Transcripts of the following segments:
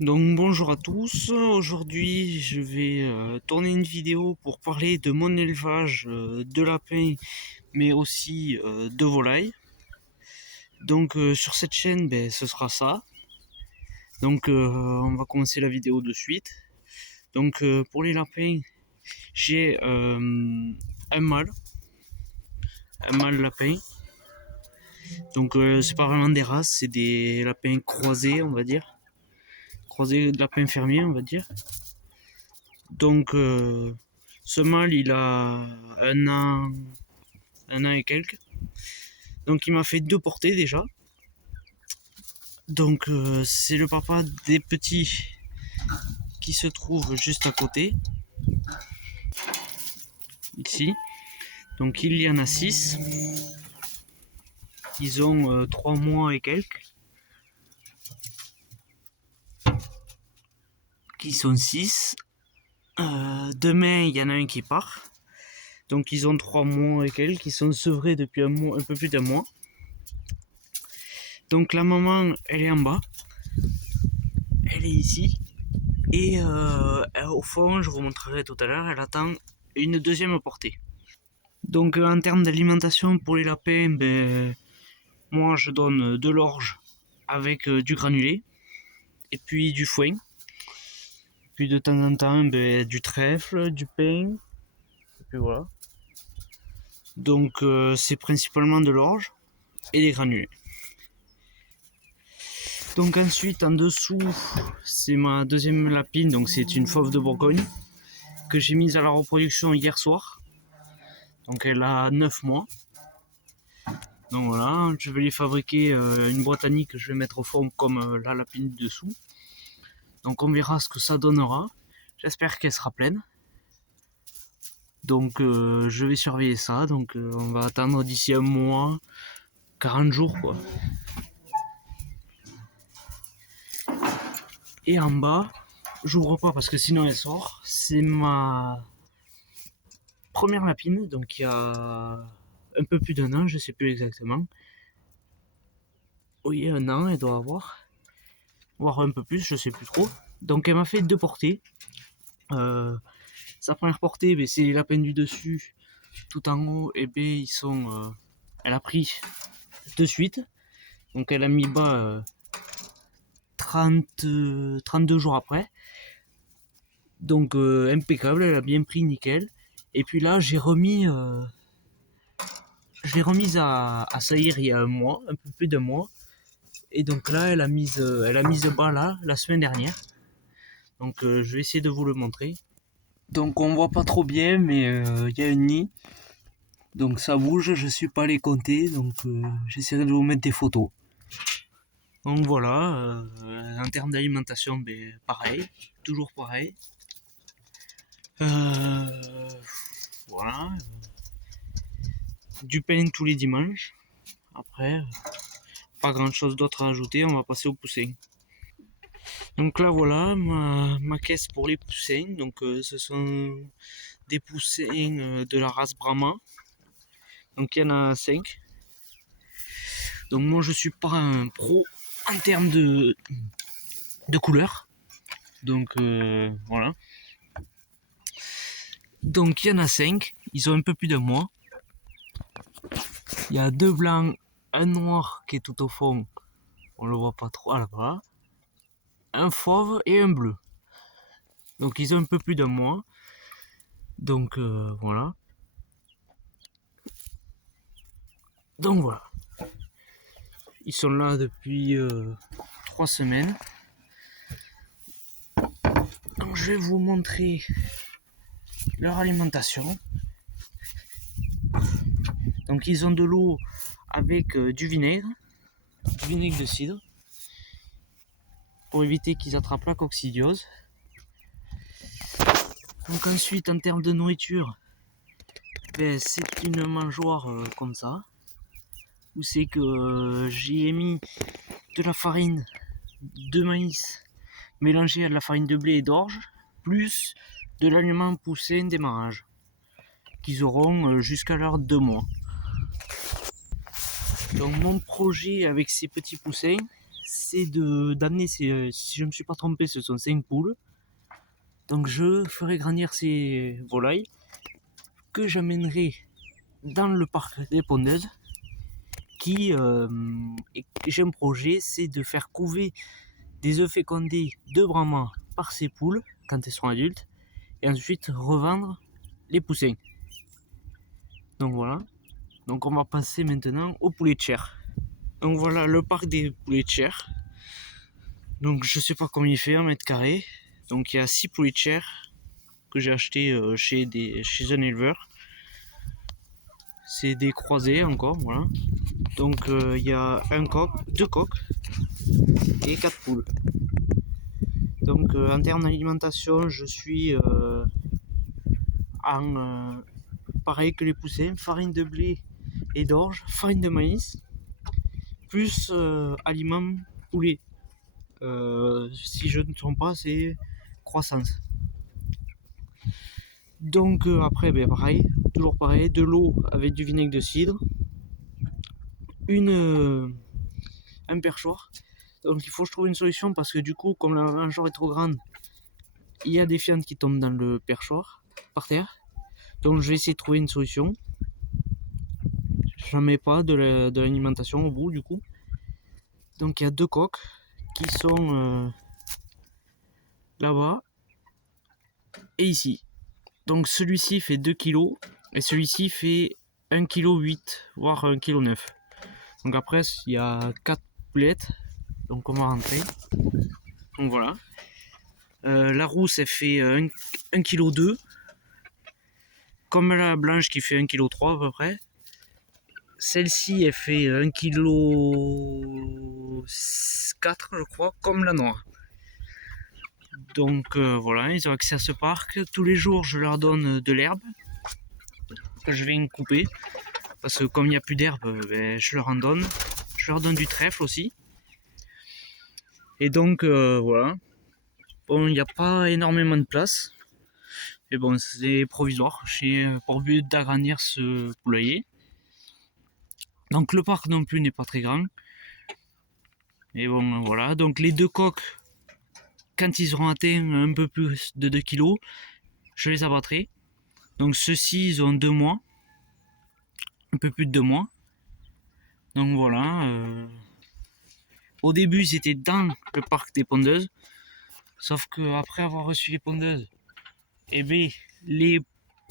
Donc bonjour à tous, aujourd'hui je vais tourner une vidéo pour parler de mon élevage de lapins mais aussi de volailles. Donc sur cette chaîne ce sera ça. Donc on va commencer la vidéo de suite. Donc pour les lapins j'ai un mâle lapin. Donc c'est pas vraiment des races, c'est des lapins croisés on va dire. Croisés de lapins fermiers on va dire. Donc ce mâle il a un an et quelques. Donc il m'a fait deux portées déjà. Donc c'est le papa des petits qui se trouve juste à côté, ici. Donc il y en a 6. Ils ont 3 mois et quelques. Qui sont 6. Demain il y en a un qui part. Donc ils ont 3 mois et quelques. Ils sont sevrés depuis un peu plus d'un mois. Donc la maman elle est en bas. Elle est ici. Et au fond, je vous montrerai tout à l'heure, elle attend une deuxième portée. Donc en termes d'alimentation pour les lapins, moi je donne de l'orge avec du granulé et puis du foin. Puis de temps en temps du trèfle, du pain, et puis voilà. Donc c'est principalement de l'orge et des granulés. Donc ensuite en dessous, c'est ma deuxième lapine, donc c'est une fauve de Bourgogne que j'ai mise à la reproduction hier soir. Donc elle a 9 mois. Donc voilà, je vais lui fabriquer une boîte à nid que je vais mettre au fond comme la lapine dessous. Donc on verra ce que ça donnera. J'espère qu'elle sera pleine. Donc je vais surveiller ça. Donc on va attendre d'ici un mois, 40 jours quoi. Et en bas, j'ouvre pas parce que sinon elle sort. C'est ma première lapine, donc il y a un peu plus d'un an, je sais plus exactement. Oui, un an elle doit avoir. Voire un peu plus, je sais plus trop. Donc elle m'a fait deux portées. Sa première portée, c'est les lapins du dessus. Tout en haut, et ils sont. Elle a pris de suite. Donc elle a mis bas 32 jours après. Donc impeccable, elle a bien pris nickel. Et puis là, je l'ai remise à saillir il y a un mois, un peu plus d'un mois. Et donc là, elle a mise bas là, la semaine dernière. Donc je vais essayer de vous le montrer. Donc on voit pas trop bien, mais il y a un nid. Donc ça bouge, je suis pas allé compter, donc j'essaierai de vous mettre des photos. Donc voilà, en termes d'alimentation, pareil, toujours pareil. Voilà, du pain tous les dimanches. Après, pas grand chose d'autre à ajouter, on va passer au poussin. Donc là voilà ma caisse pour les poussins. Donc ce sont des poussins de la race Brahma. Donc il y en a 5. Donc moi je suis pas un pro en termes de couleur. Donc voilà. Donc il y en a 5. Ils ont un peu plus d'un mois. Il y a 2 blancs, un noir qui est tout au fond. On le voit pas trop là-bas. Un fauve et un bleu. Donc ils ont un peu plus d'un mois. Donc voilà. Donc voilà. Ils sont là depuis 3 semaines. Donc je vais vous montrer leur alimentation. Donc ils ont de l'eau avec du vinaigre de cidre, pour éviter qu'ils attrapent la coccidiose. Donc ensuite en termes de nourriture, c'est une mangeoire comme ça, où c'est que j'y ai mis de la farine de maïs mélangée à de la farine de blé et d'orge, plus de l'aliment poussé démarrage, qu'ils auront jusqu'à leurs 2 mois. Donc mon projet avec ces petits poussins, c'est d'amener ces, si je ne me suis pas trompé, ce sont 5 poules. Donc je ferai grandir ces volailles que j'amènerai dans le parc des pondeuses et j'ai un projet, c'est de faire couver des œufs fécondés de Brahma par ces poules quand elles sont adultes et ensuite revendre les poussins. Donc voilà. Donc on va passer maintenant au poulet de chair. Donc voilà le parc des poulets de chair. Donc je sais pas combien il fait, 1 m². Donc il y a 6 poulets de chair que j'ai acheté chez un éleveur. C'est des croisés encore, voilà. Donc il y a 2 coqs et 4 poules. Donc en termes d'alimentation, je suis pareil que les poussins, farine de blé et d'orge, farine de maïs, plus aliments poulet. Si je ne me trompe pas, c'est croissance. Donc après, pareil, toujours pareil, de l'eau avec du vinaigre de cidre, un perchoir. Donc il faut que je trouve une solution parce que du coup, comme la mangeoire est trop grande, il y a des fientes qui tombent dans le perchoir par terre. Donc je vais essayer de trouver une solution. J'en mets pas de l'alimentation au bout du coup. Donc il y a 2 coques qui sont là-bas et ici. Donc celui-ci fait 2 kg et celui-ci fait 1,8 kg, voire 1,9 kg. Donc après il y a 4 poulettes. Donc on va rentrer. Donc voilà. La rousse elle fait 1,2 kg. Comme la blanche qui fait 1,3 kg à peu près. Celle-ci elle fait 1,4 kg je crois, comme la noire. Donc voilà, ils ont accès à ce parc. Tous les jours je leur donne de l'herbe que je viens couper. Parce que comme il n'y a plus d'herbe, je leur en donne. Je leur donne du trèfle aussi. Et donc voilà. Bon, il n'y a pas énormément de place. Mais bon, c'est provisoire. J'ai pour but d'agrandir ce poulailler. Donc le parc non plus n'est pas très grand. Et bon, voilà. Donc les 2 coqs, quand ils auront atteint un peu plus de 2 kg, je les abattrai. Donc ceux-ci, ils ont 2 mois. Un peu plus de 2 mois. Donc voilà. Au début, ils étaient dans le parc des pondeuses. Sauf que après avoir reçu les pondeuses, les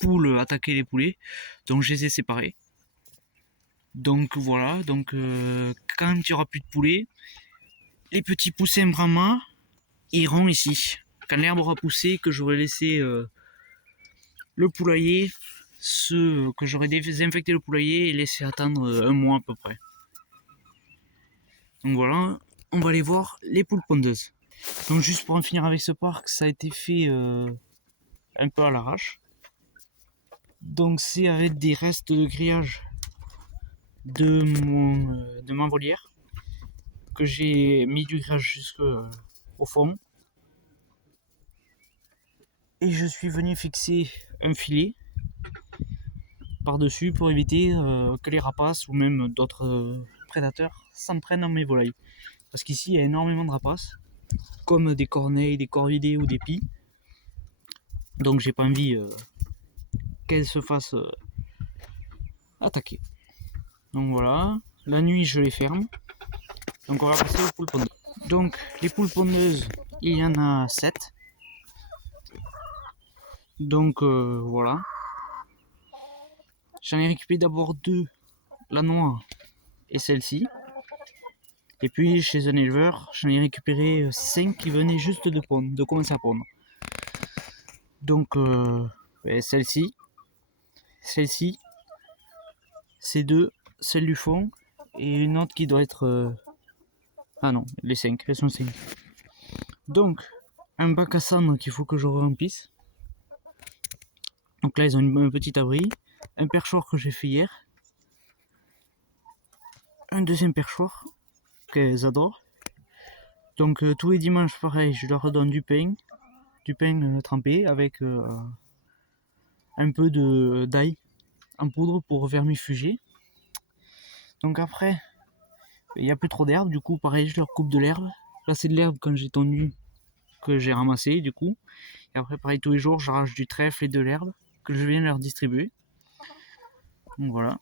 poules attaquaient les poulets. Donc je les ai séparés. Donc voilà. Donc quand il n'y aura plus de poulets, les petits poussins Brahma iront ici. Quand l'herbe aura poussé, que j'aurai laissé le poulailler, que j'aurai désinfecté le poulailler et laissé attendre 1 mois à peu près. Donc voilà, on va aller voir les poules pondeuses. Donc juste pour en finir avec ce parc, ça a été fait un peu à l'arrache. Donc c'est avec des restes de grillage de ma volière que j'ai mis du grillage jusqu'au fond. Et je suis venu fixer un filet par-dessus pour éviter que les rapaces ou même d'autres prédateurs s'en prennent dans mes volailles. Parce qu'ici il y a énormément de rapaces, comme des corneilles, des corvidés ou des pies. Donc j'ai pas envie qu'elles se fassent attaquer. Donc voilà, la nuit je les ferme. Donc on va passer aux poules pondeuses. Donc les poules pondeuses, il y en a 7. Donc voilà. J'en ai récupéré d'abord 2, la noire et celle-ci. Et puis chez un éleveur, j'en ai récupéré 5 qui venaient juste de commencer à pondre. Donc celle-ci, ces 2, celle du fond et une autre qui doit être... Ah non, les 5, elles sont 5. Donc un bac à cendre qu'il faut que je remplisse. Donc là ils ont un petit abri, un perchoir que j'ai fait hier, un deuxième perchoir qu'elles adorent. Donc tous les dimanches pareil, je leur donne du pain trempé avec un peu d'ail en poudre pour vermifuger. Donc après, Il n'y a plus trop d'herbe, du coup pareil je leur coupe de l'herbe. Là c'est de l'herbe quand j'ai tondu que j'ai ramassé du coup. Et après pareil tous les jours j'arrache du trèfle et de l'herbe que je viens leur distribuer. Donc voilà.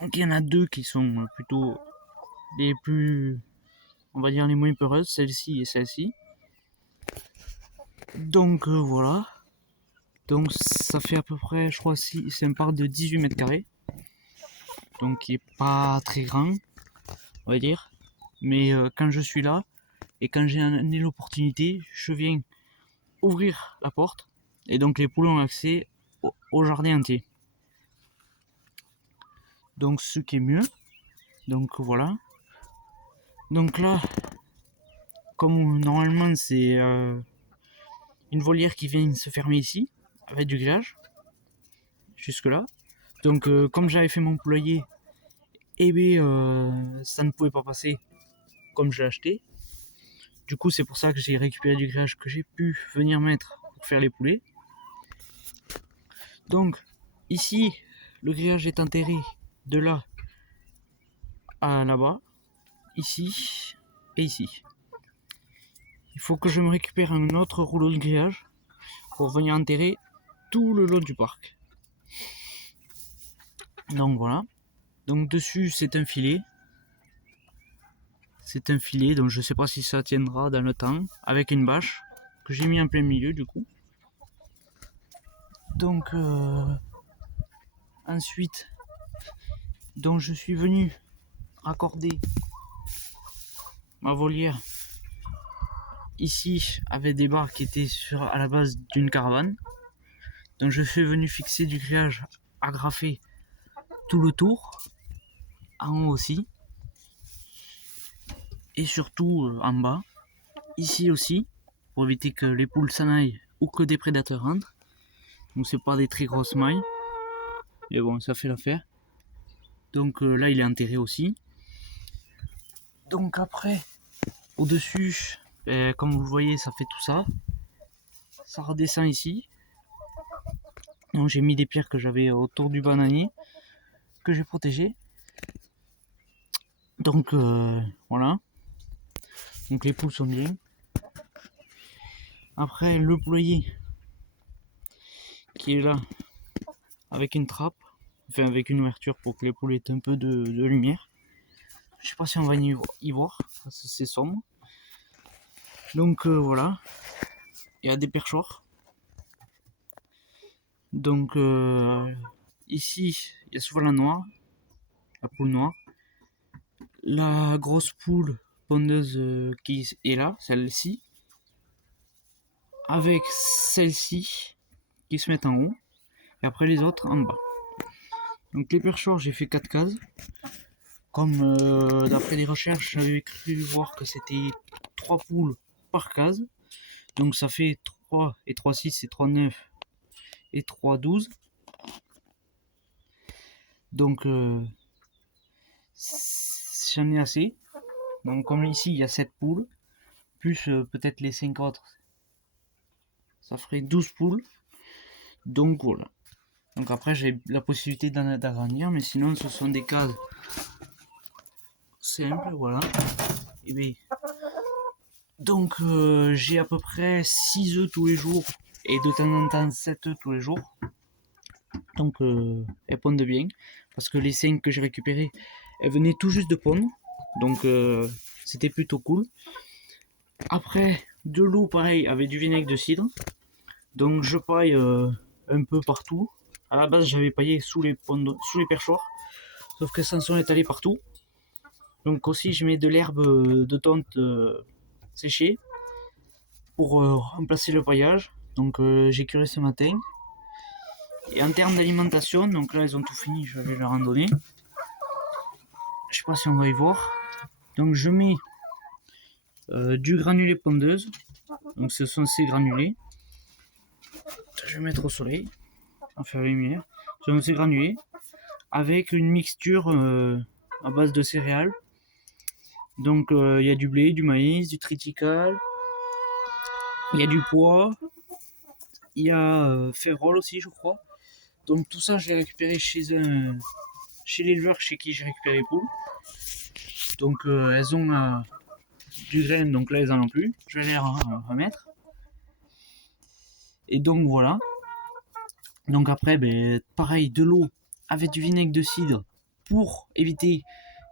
Donc il y en a deux qui sont plutôt les plus, on va dire les moins peureuses, celle-ci et celle-ci. Donc voilà. Donc ça fait à peu près, je crois, si c'est un parc de 18 mètres carrés. Donc qui est pas très grand, on va dire. Mais quand je suis là et quand j'ai l'opportunité, je viens ouvrir la porte et donc les poules ont accès au jardin entier. Donc ce qui est mieux. Donc voilà. Donc là, comme normalement c'est une volière qui vient se fermer ici avec du grillage jusque là. Donc comme j'avais fait mon poulailler, et bien ça ne pouvait pas passer comme je l'ai acheté. Du coup c'est pour ça que j'ai récupéré du grillage que j'ai pu venir mettre pour faire les poulets. Donc ici le grillage est enterré de là à là-bas, ici et ici. Il faut que je me récupère un autre rouleau de grillage pour venir enterrer tout le long du parc. Donc voilà. Donc dessus c'est un filet. C'est un filet, donc je sais pas si ça tiendra dans le temps, avec une bâche que j'ai mis en plein milieu du coup. Donc ensuite, donc je suis venu raccorder ma volière ici avec des barres qui étaient à la base d'une caravane. Donc je suis venu fixer du grillage agrafé tout le tour, en haut aussi, et surtout en bas, ici aussi, pour éviter que les poules s'en aillent ou que des prédateurs rentrent. Donc c'est pas des très grosses mailles, mais bon ça fait l'affaire. Donc là il est enterré aussi. Donc après, au-dessus, comme vous le voyez, ça fait tout ça. Ça redescend ici. Donc j'ai mis des pierres que j'avais autour du bananier, que j'ai protégé. Donc voilà. Donc les poules sont bien. Après le poulailler qui est là, avec une trappe, enfin avec une ouverture pour que les poules aient un peu de lumière. Je sais pas si on va y voir, parce que c'est sombre. Donc voilà. Il y a des perchoirs. Donc ici, il y a souvent la noire, la poule noire. La grosse poule pondeuse qui est là, celle-ci, avec celle-ci qui se met en haut, et après les autres en bas. Donc les perchoirs, j'ai fait 4 cases. Comme d'après les recherches, j'avais cru voir que c'était 3 poules par case. Donc ça fait 3 et 3, 6 et 3, 9 et 3, 12. Donc j'en ai assez. Donc comme ici il y a 7 poules, plus peut-être les 5 autres, ça ferait 12 poules. Donc voilà. Donc après j'ai la possibilité d'agrandir, mais sinon ce sont des cases simples, voilà. Et bien, donc j'ai à peu près 6 œufs tous les jours et de temps en temps 7 œufs tous les jours. Donc elles pondent bien, parce que les 5 que j'ai récupérées, elles venaient tout juste de pondre. Donc c'était plutôt cool. Après, de l'eau pareil avec du vinaigre de cidre. Donc je paille un peu partout. À la base j'avais paillé sous les perchoirs, sauf que ça en sont étalés partout. Donc aussi je mets de l'herbe de tonte séchée pour remplacer le paillage. Donc j'ai curé ce matin. Et en termes d'alimentation, donc là ils ont tout fini, je vais leur en donner. Je sais pas si on va y voir. Donc je mets du granulé pondeuse. Donc ce sont ces granulés. Je vais mettre au soleil, en faire la lumière. Ce sont ces granulés avec une mixture à base de céréales. Donc il y a du blé, du maïs, du triticale, il y a du pois, il y a Févrole aussi je crois. Donc tout ça je l'ai récupéré chez l'éleveur chez qui j'ai récupéré les poules. Donc elles ont du grain, donc là elles en ont plus. Je vais les remettre. Et donc voilà. Donc après, pareil, de l'eau avec du vinaigre de cidre pour éviter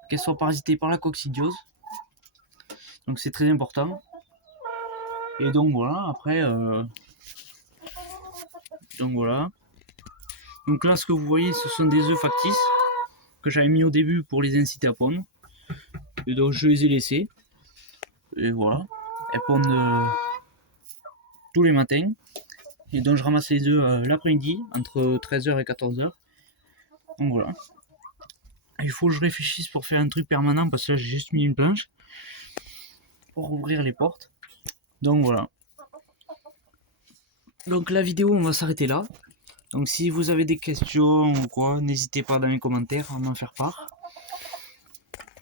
qu'elles soient parasitées par la coccidiose. Donc c'est très important. Et donc voilà, après, donc voilà. Donc là, ce que vous voyez, ce sont des œufs factices que j'avais mis au début pour les inciter à pondre. Et donc je les ai laissés. Et voilà, elles pondent tous les matins. Et donc je ramasse les œufs l'après-midi, entre 13h et 14h. Donc voilà. Il faut que je réfléchisse pour faire un truc permanent parce que là j'ai juste mis une planche pour ouvrir les portes. Donc voilà. Donc la vidéo on va s'arrêter là. Donc si vous avez des questions ou quoi, n'hésitez pas dans les commentaires à m'en faire part.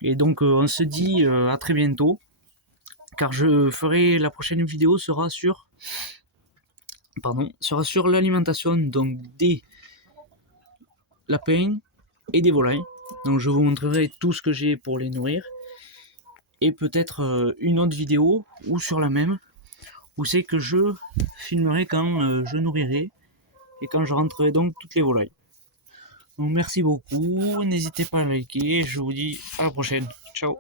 Et donc on se dit à très bientôt. Car je ferai la prochaine vidéo sera sur l'alimentation donc des lapins et des volailles. Donc je vous montrerai tout ce que j'ai pour les nourrir. Et peut-être une autre vidéo ou sur la même où c'est que je filmerai quand je nourrirai et quand je rentrerai donc toutes les volailles. Donc merci beaucoup, n'hésitez pas à liker, je vous dis à la prochaine, ciao.